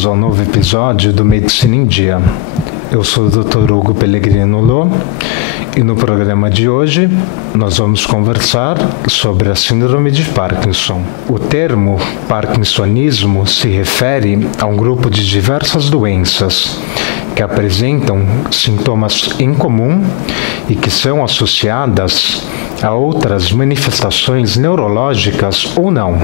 Bem-vindos ao novo episódio do Medicina em Dia. Eu sou o Dr. Hugo Pellegrino Lô e no programa de hoje nós vamos conversar sobre a Síndrome de Parkinson. O termo parkinsonismo se refere a um grupo de diversas doenças que apresentam sintomas em comum e que são associadas a outras manifestações neurológicas ou não.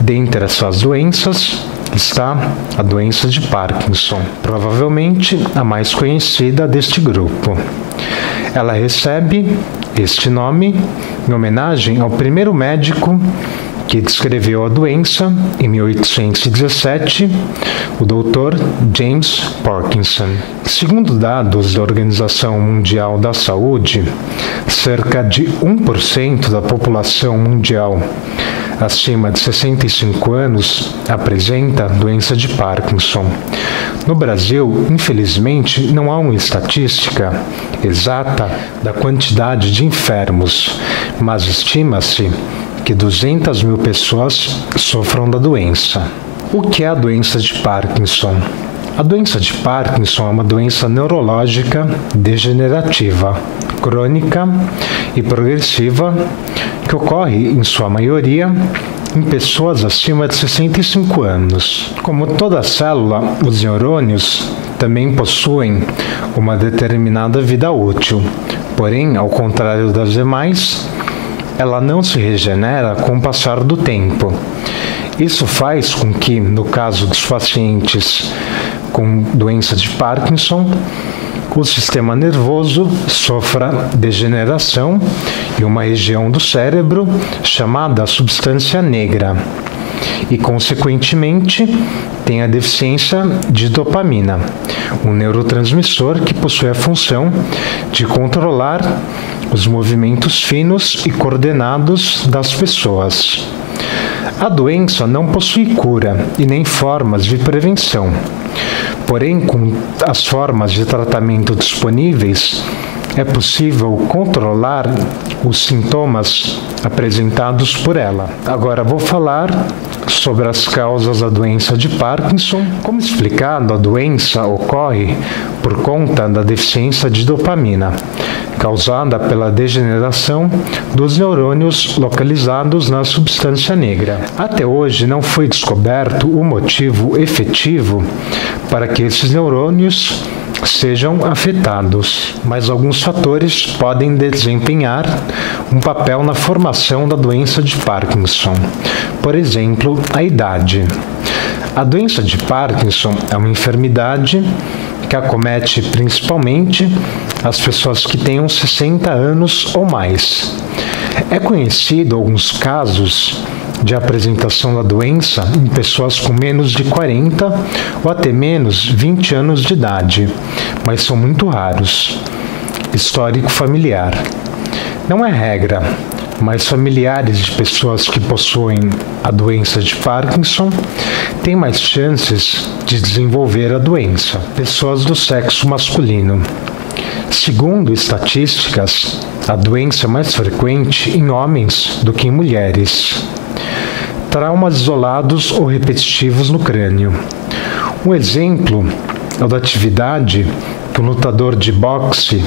Dentre essas doenças está a doença de Parkinson, provavelmente a mais conhecida deste grupo. Ela recebe este nome em homenagem ao primeiro médico que descreveu a doença em 1817, o Dr. James Parkinson. Segundo dados da Organização Mundial da Saúde, cerca de 1% da população mundial acima de 65 anos apresenta doença de Parkinson. No Brasil, infelizmente, não há uma estatística exata da quantidade de enfermos, mas estima-se que 200 mil pessoas sofram da doença. O que é a doença de Parkinson? A doença de Parkinson é uma doença neurológica degenerativa, crônica e progressiva que ocorre, em sua maioria, em pessoas acima de 65 anos. Como toda célula, os neurônios também possuem uma determinada vida útil, porém, ao contrário das demais, ela não se regenera com o passar do tempo. Isso faz com que, no caso dos pacientes com doença de Parkinson, o sistema nervoso sofra degeneração em uma região do cérebro chamada substância negra e, consequentemente, tenha deficiência de dopamina, um neurotransmissor que possui a função de controlar os movimentos finos e coordenados das pessoas. A doença não possui cura e nem formas de prevenção. Porém, com as formas de tratamento disponíveis, é possível controlar os sintomas apresentados por ela. Agora vou falar sobre as causas da doença de Parkinson. Como explicado, a doença ocorre por conta da deficiência de dopamina, causada pela degeneração dos neurônios localizados na substância negra. Até hoje não foi descoberto o motivo efetivo para que esses neurônios sejam afetados, mas alguns fatores podem desempenhar um papel na formação da doença de Parkinson. Por exemplo, a idade. A doença de Parkinson é uma enfermidade que acomete principalmente as pessoas que tenham 60 anos ou mais. É conhecido alguns casos de apresentação da doença em pessoas com menos de 40 ou até menos 20 anos de idade, mas são muito raros. Histórico familiar. Não é regra, mas familiares de pessoas que possuem a doença de Parkinson têm mais chances de desenvolver a doença. Pessoas do sexo masculino. Segundo estatísticas, a doença é mais frequente em homens do que em mulheres. Traumas isolados ou repetitivos no crânio. Um exemplo é o da atividade que o lutador de boxe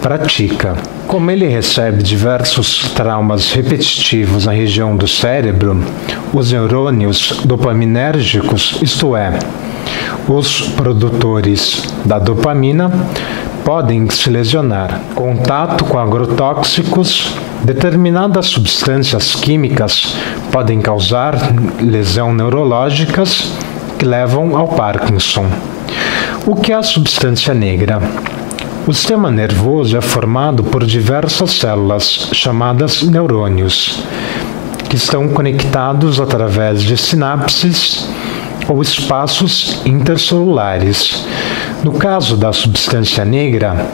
pratica. Como ele recebe diversos traumas repetitivos na região do cérebro, os neurônios dopaminérgicos, isto é, os produtores da dopamina, podem se lesionar. Contato com agrotóxicos. Determinadas substâncias químicas podem causar lesão neurológicas que levam ao Parkinson. O que é a substância negra? O sistema nervoso é formado por diversas células, chamadas neurônios, que estão conectados através de sinapses ou espaços intercelulares. No caso da substância negra,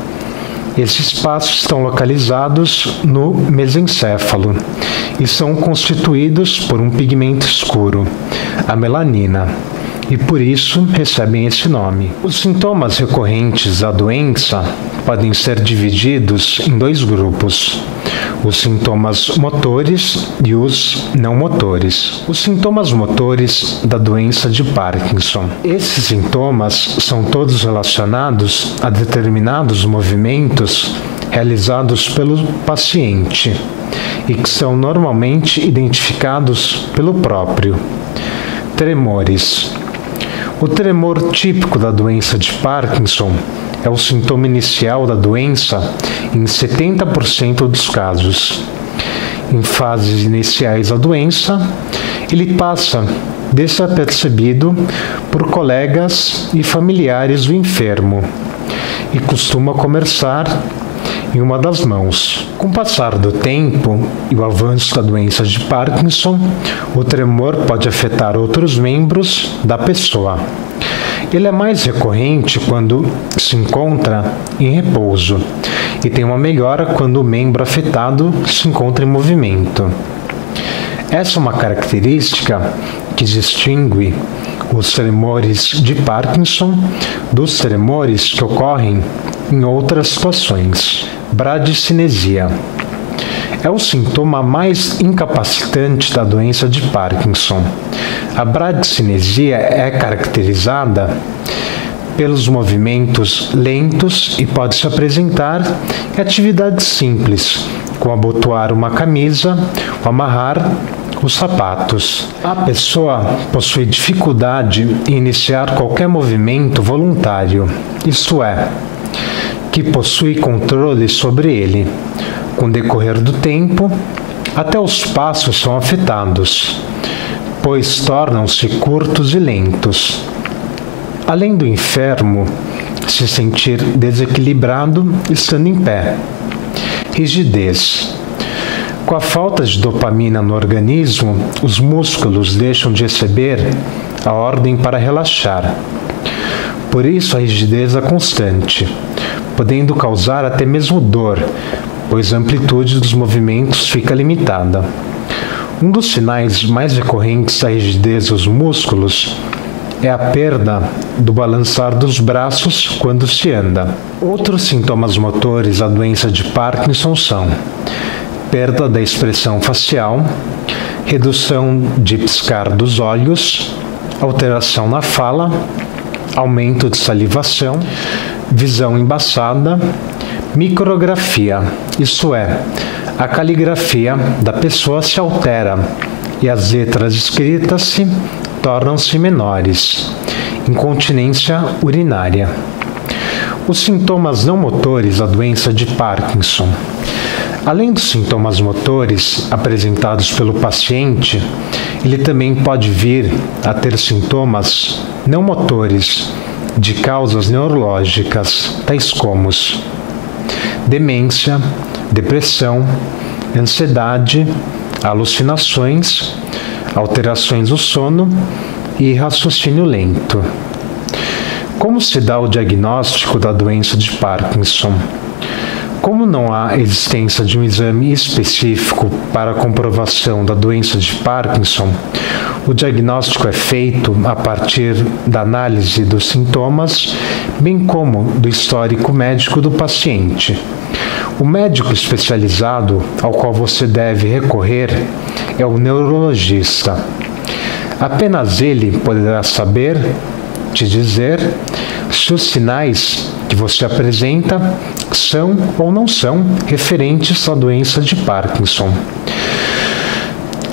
esses espaços estão localizados no mesencéfalo e são constituídos por um pigmento escuro, a melanina, e por isso recebem esse nome. Os sintomas recorrentes da doença podem ser divididos em dois grupos: os sintomas motores e os não motores. Os sintomas motores da doença de Parkinson. Esses sintomas são todos relacionados a determinados movimentos realizados pelo paciente e que são normalmente identificados pelo próprio. Tremores. O tremor típico da doença de Parkinson é o sintoma inicial da doença em 70% dos casos. Em fases iniciais da doença, ele passa desapercebido por colegas e familiares do enfermo e costuma começar em uma das mãos. Com o passar do tempo e o avanço da doença de Parkinson, o tremor pode afetar outros membros da pessoa. Ele é mais recorrente quando se encontra em repouso e tem uma melhora quando o membro afetado se encontra em movimento. Essa é uma característica que distingue os tremores de Parkinson dos tremores que ocorrem em outras situações. Bradicinesia. É o sintoma mais incapacitante da doença de Parkinson. A bradicinesia é caracterizada pelos movimentos lentos e pode se apresentar em atividades simples, como abotoar uma camisa ou amarrar os sapatos. A pessoa possui dificuldade em iniciar qualquer movimento voluntário, isto é, que possui controle sobre ele. Com o decorrer do tempo, até os passos são afetados, pois tornam-se curtos e lentos. Além do enfermo se sentir desequilibrado estando em pé. Rigidez. Com a falta de dopamina no organismo, os músculos deixam de receber a ordem para relaxar. Por isso a rigidez é constante, podendo causar até mesmo dor, pois a amplitude dos movimentos fica limitada. Um dos sinais mais recorrentes da rigidez dos músculos é a perda do balançar dos braços quando se anda. Outros sintomas motores da doença de Parkinson são perda da expressão facial, redução de piscar dos olhos, alteração na fala, aumento de salivação, visão embaçada, micrografia, isto é, a caligrafia da pessoa se altera e as letras escritas tornam-se menores, incontinência urinária. Os sintomas não motores da doença de Parkinson. Além dos sintomas motores apresentados pelo paciente, ele também pode vir a ter sintomas não motores de causas neurológicas, tais como demência, depressão, ansiedade, alucinações, alterações do sono e raciocínio lento. Como se dá o diagnóstico da doença de Parkinson? Como não há existência de um exame específico para a comprovação da doença de Parkinson, o diagnóstico é feito a partir da análise dos sintomas, bem como do histórico médico do paciente. O médico especializado ao qual você deve recorrer é o neurologista. Apenas ele poderá saber te dizer se os sinais que você apresenta são ou não são referentes à doença de Parkinson.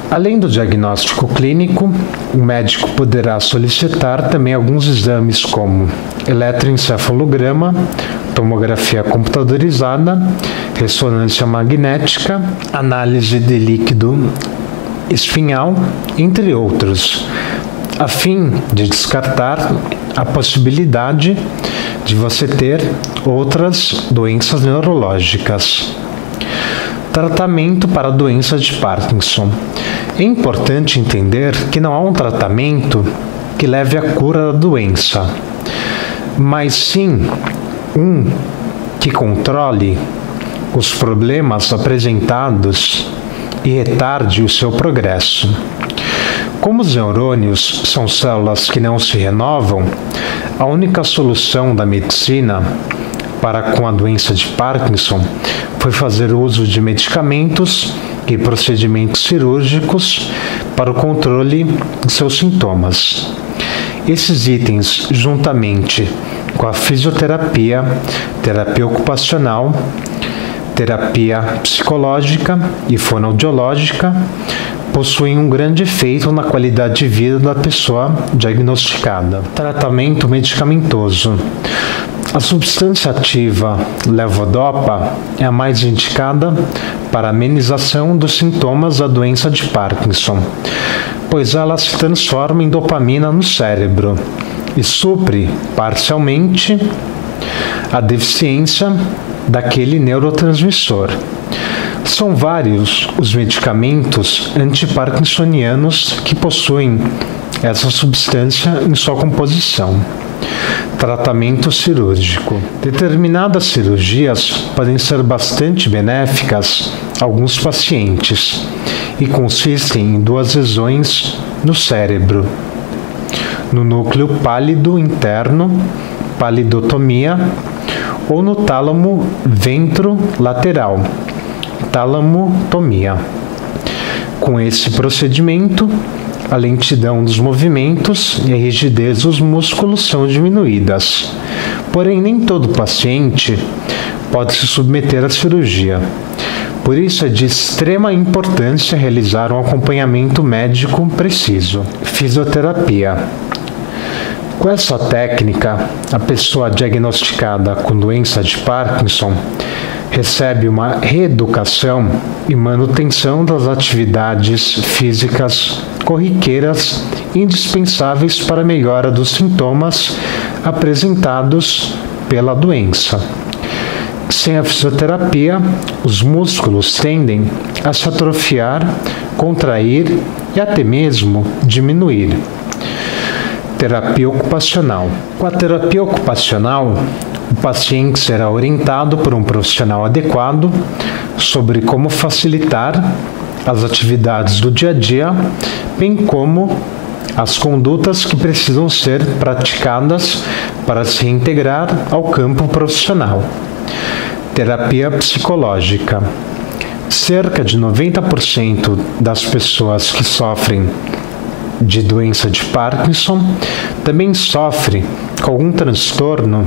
Além do diagnóstico clínico, o médico poderá solicitar também alguns exames como eletroencefalograma, tomografia computadorizada, ressonância magnética, análise de líquido espinhal, entre outros, a fim de descartar a possibilidade de você ter outras doenças neurológicas. Tratamento para a doença de Parkinson. É importante entender que não há um tratamento que leve à cura da doença, mas sim um que controle os problemas apresentados e retarde o seu progresso. Como os neurônios são células que não se renovam, a única solução da medicina para com a doença de Parkinson foi fazer uso de medicamentos e procedimentos cirúrgicos para o controle de seus sintomas. Esses itens, juntamente com a fisioterapia, terapia ocupacional, terapia psicológica e fonoaudiológica, possuem um grande efeito na qualidade de vida da pessoa diagnosticada. Tratamento medicamentoso. A substância ativa levodopa é a mais indicada para a amenização dos sintomas da doença de Parkinson, pois ela se transforma em dopamina no cérebro e supre parcialmente a deficiência daquele neurotransmissor. São vários os medicamentos antiparkinsonianos que possuem essa substância em sua composição. Tratamento cirúrgico. Determinadas cirurgias podem ser bastante benéficas a alguns pacientes e consistem em 2 lesões no cérebro, no núcleo pálido interno, palidotomia, ou no tálamo ventrolateral, talamotomia. Com esse procedimento, a lentidão dos movimentos e a rigidez dos músculos são diminuídas. Porém, nem todo paciente pode se submeter à cirurgia. Por isso é de extrema importância realizar um acompanhamento médico preciso. Fisioterapia. Com essa técnica, a pessoa diagnosticada com doença de Parkinson recebe uma reeducação e manutenção das atividades físicas corriqueiras indispensáveis para a melhora dos sintomas apresentados pela doença. Sem a fisioterapia, os músculos tendem a se atrofiar, contrair e até mesmo diminuir. Terapia ocupacional. Com a terapia ocupacional, o paciente será orientado por um profissional adequado sobre como facilitar as atividades do dia a dia, bem como as condutas que precisam ser praticadas para se reintegrar ao campo profissional. Terapia psicológica. Cerca de 90% das pessoas que sofrem de doença de Parkinson também sofre com algum transtorno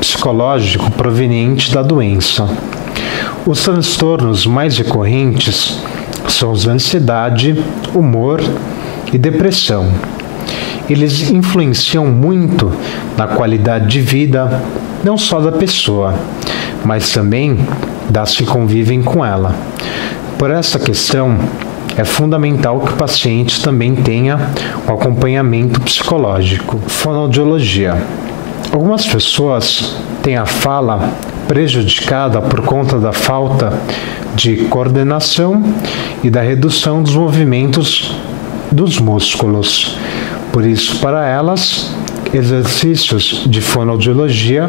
psicológico proveniente da doença. Os transtornos mais recorrentes são os ansiedade, humor e depressão. Eles influenciam muito na qualidade de vida, não só da pessoa, mas também das que convivem com ela. Por essa questão, é fundamental que o paciente também tenha um acompanhamento psicológico. Fonoaudiologia. Algumas pessoas têm a fala prejudicada por conta da falta de coordenação e da redução dos movimentos dos músculos. Por isso, para elas, exercícios de fonoaudiologia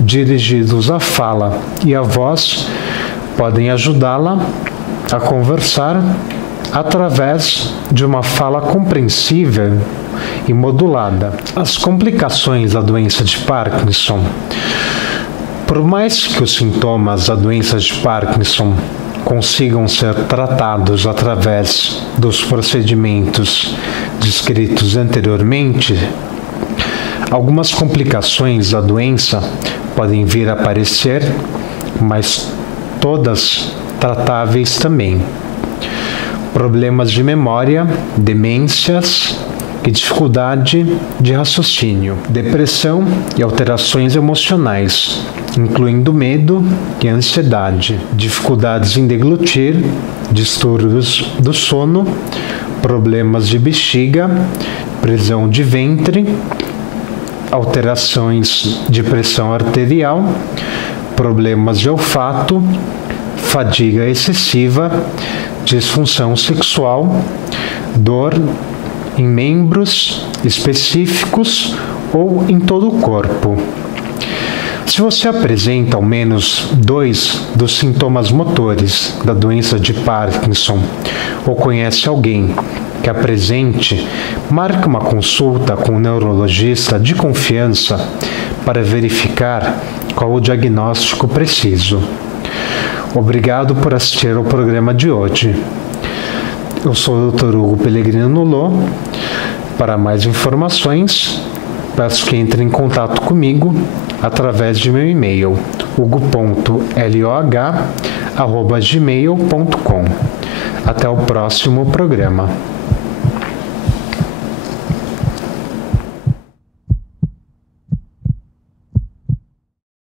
dirigidos à fala e à voz podem ajudá-la a conversar através de uma fala compreensível e modulada. As complicações da doença de Parkinson. Por mais que os sintomas da doença de Parkinson consigam ser tratados através dos procedimentos descritos anteriormente, algumas complicações da doença podem vir a aparecer, mas todas tratáveis também. Problemas de memória, demências e dificuldade de raciocínio, depressão e alterações emocionais, incluindo medo e ansiedade, dificuldades em deglutir, distúrbios do sono, problemas de bexiga, prisão de ventre, alterações de pressão arterial, problemas de olfato, fadiga excessiva, disfunção sexual, dor em membros específicos ou em todo o corpo. Se você apresenta ao menos 2 dos sintomas motores da doença de Parkinson ou conhece alguém que apresente, marque uma consulta com um neurologista de confiança para verificar qual o diagnóstico preciso. Obrigado por assistir ao programa de hoje. Eu sou o Dr. Hugo Pellegrino Lô. Para mais informações, peço que entre em contato comigo através de meu e-mail, hugo.loh@gmail.com. Até o próximo programa.